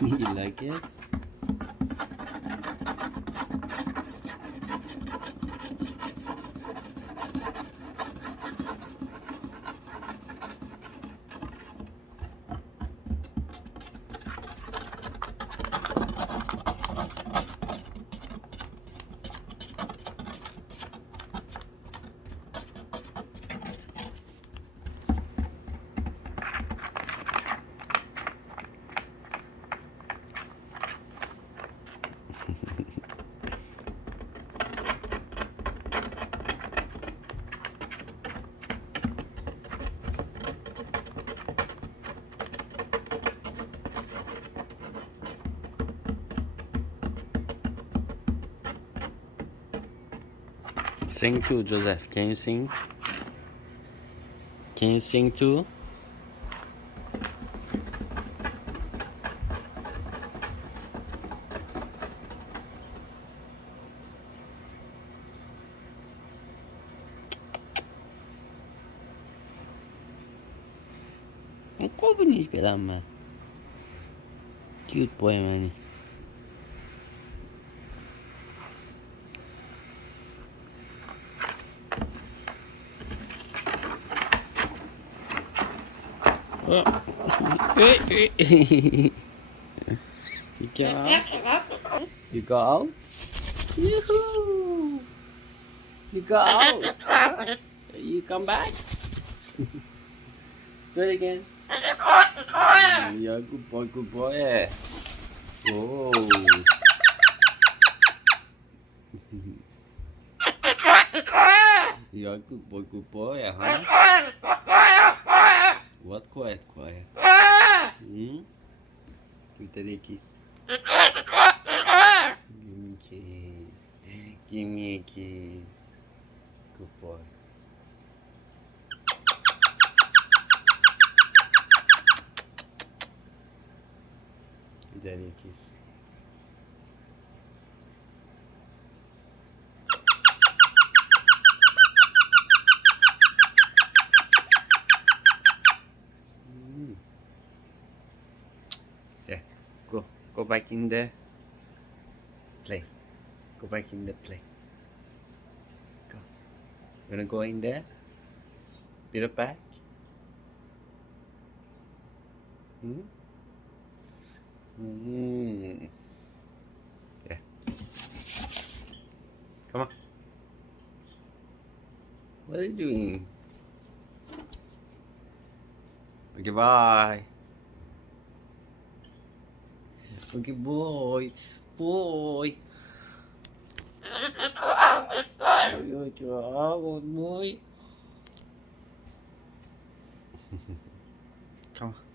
You like it? Sing too, Joseph. Can you sing? Can you sing too? Kau bunyi sikit lama. Cute boy mana ni. Oh. You go out? You go out? Yoo-hoo! You go out? You come back? Do it again. Yeah, good boy, good boy. Oh. Yeah, good boy, huh? What quiet? Give Daddy a kiss. Give me a kiss. Give me a kiss. Good boy. Give Daddy a kiss. Yeah, go back in there. Play. Go back in there, play. Go. You wanna go in there? Be right back. Yeah. Come on. What are you doing? Okay, bye. Okay, boy. Boy. Boy. Come on.